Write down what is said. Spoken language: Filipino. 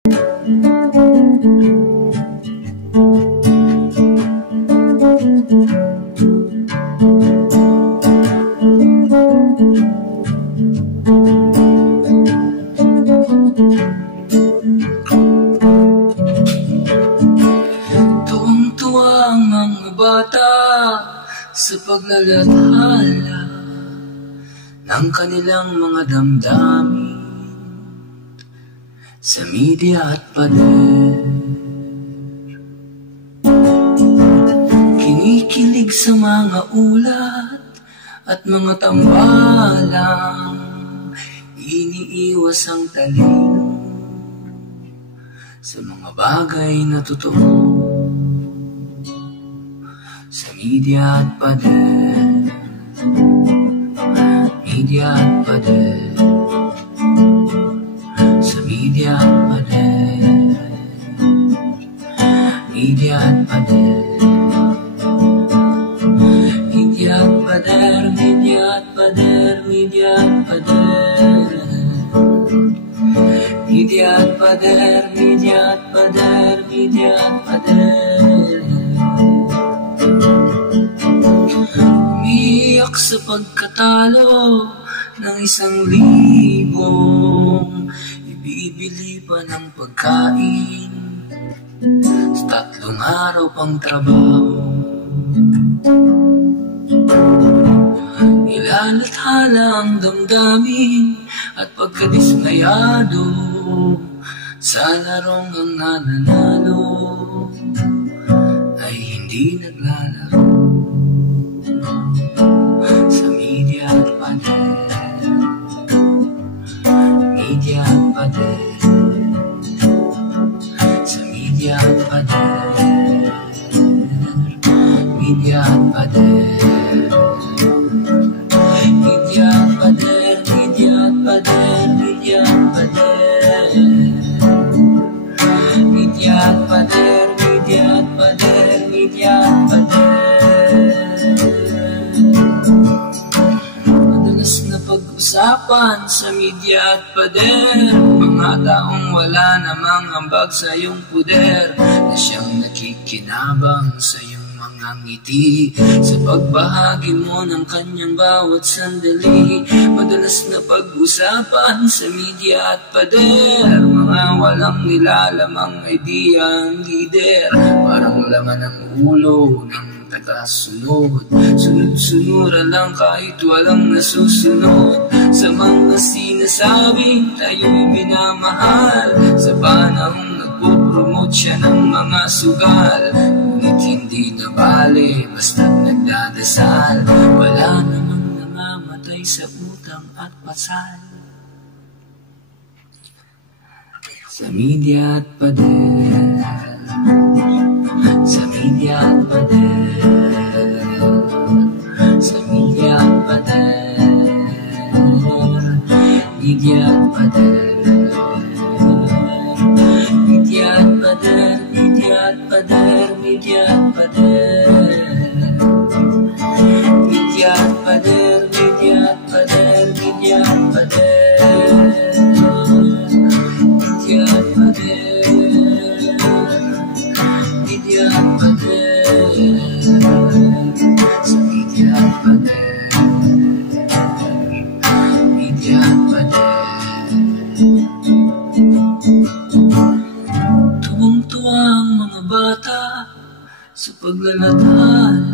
Tuwang-tuwa ang mga bata sa paglalathala ng kanilang mga damdamin sa media at pader. Kinikilig sa mga ulat at mga tambalang iniiwas ang talino sa mga bagay na totoo sa media at pader. Media at pader, sa media at pader, media at pader, media at pader, media at pader, media at pader, media at pader, media at pader, media at pader. Umiiyak sa pagkatalo ng 1,000, ibibili pa ng pagkain sa 3 araw pang trabaho. Ilalathala ang damdamin at pagkadismayado sa larong ang nananalo ay hindi naglalaro. Sa media at pader, media at pader, sa media at pader, media at pader, media at pader, media at pader, media at pader, media at pader, media at pader, media at pader. Pag-usapan sa media at pader, mga taong wala namang ambag sa iyong puder, na siyang nakikinabang sa iyong mga ngiti, sa pagbahagi mo ng kanyang bawat sandali. Madalas na pag-usapan sa media at pader, mga walang nilalamang idea ang lider, parang laman ng ulo ng tagasunod, sunod-sunuran lang kahit walang nasusunod sa mga sinasabing tayo'y minamahal. Sa panahong nagpo-promote siya ng mga sugal, ngunit hindi na bale basta't nagdadasal. Wala namang namamatay sa utang at pasal. Sa media at pader, sa media at pader, sa media at pader, media at pader, media at pader, media at pader, media at pader, media at pader, media at pader, media at pader, media at pader, media at pader, sa media at pader, media at pader. Tuwang-tuwa ang mga bata sa paglalathala